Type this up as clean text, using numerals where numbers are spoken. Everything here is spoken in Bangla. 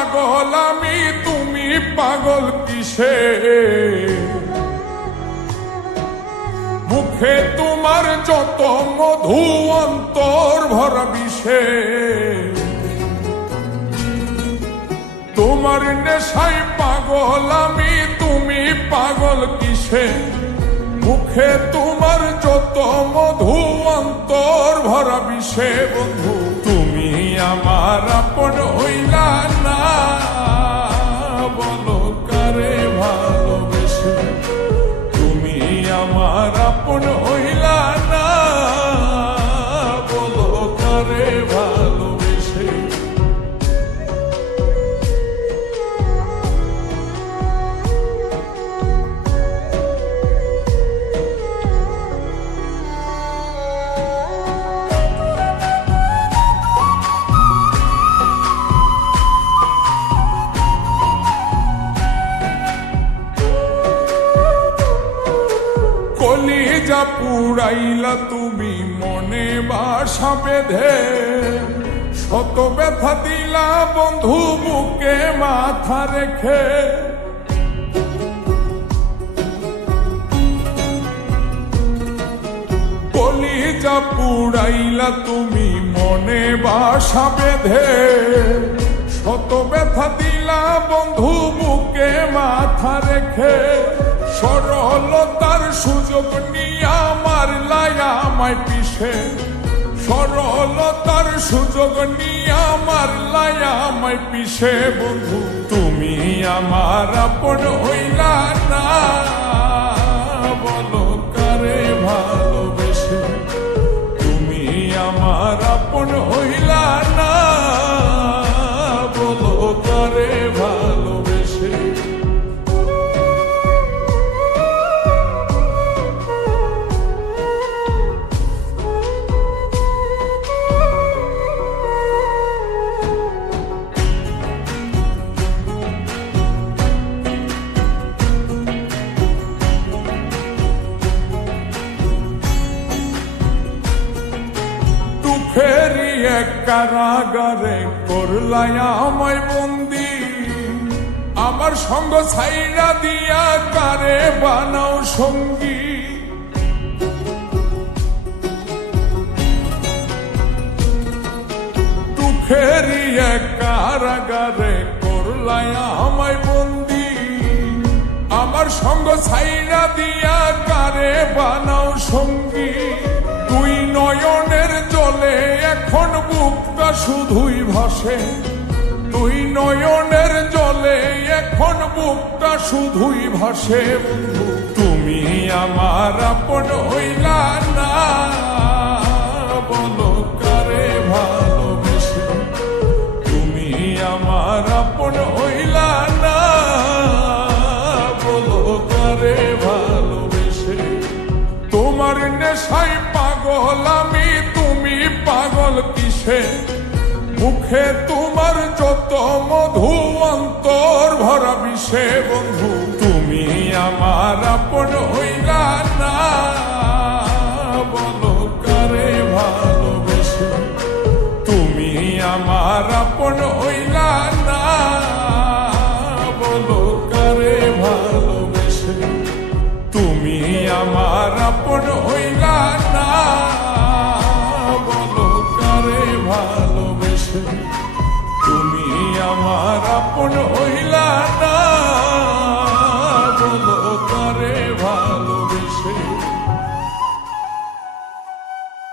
পাগল আমি, তুমি পাগল কিসে? মুখে তোমার যত মধু, অন্তর ভরা বিষে। তোমার নেশায় পাগল আমি, তুমি পাগল কিসে? মুখে তোমার যত মধু, অন্তর ভরা বিষে। বন্ধু তুমি আমার আপন হইলা না, বলো কারে ভালোবেসে? তুমি আমার আপন হইলা না, বলো কারে ভালোবেসে? কলিজা পুড়াইলা তুমি মনে বাসা বেঁধে, শত ব্যথা দিলা বন্ধু বুকে মাথা রেখে। কলিজা পুড়াইলা তুমি মনে বাসা বেঁধে, শত ব্যথা দিলা বন্ধু বুকে মাথা রেখে। সরলতার সুযোগ নিয়া মারলাই আমায় পিছে, সরলতার সুযোগ নিয়া মারলাই আমায় পিছে। বন্ধু তুমি আমার আপন হইলা না, বলো কারে ভালোবেসে? তুমি আমার আপন হইলা না, বলো কারে ভালোবেসে? ফেরি এক কারাগারে করলাই আমায় বন্দি, আমার সঙ্গ ছাইরা দিয়া কারে বানাও সঙ্গী। দুঃখেরই এক কারাগারে করলাই আমায় বন্দি, আমার সঙ্গ ছাইরা দিয়া কারে বানাও সঙ্গী। দুই নয়নের জলে এখন বুকটা শুধুই ভাসে, দুই নয়নের জলে এখন বুকটা শুধুই ভাসে। বন্ধু তুমি আমার আপন হইলা না, বলো কারে ভালোবেসে? তুমি আমার আপন হইলা না, বলো কারে ভালোবেসে? তোমার নেশায় পাগল আমি, তুমি পাগল কিসে? মুখে তোমার যত মধু, অন্তর ভরা বিষে। বন্ধু তুমি আমার আপন হইলা না, বলো কারে ভালোবেসে? তুমি আমার আপন হইলা না, বলো কারে ভালোবেসে? তুমি আমার আপন হইলা না, বলো কারে ভালোবেসে? তুমি আমার আপন হইলা না।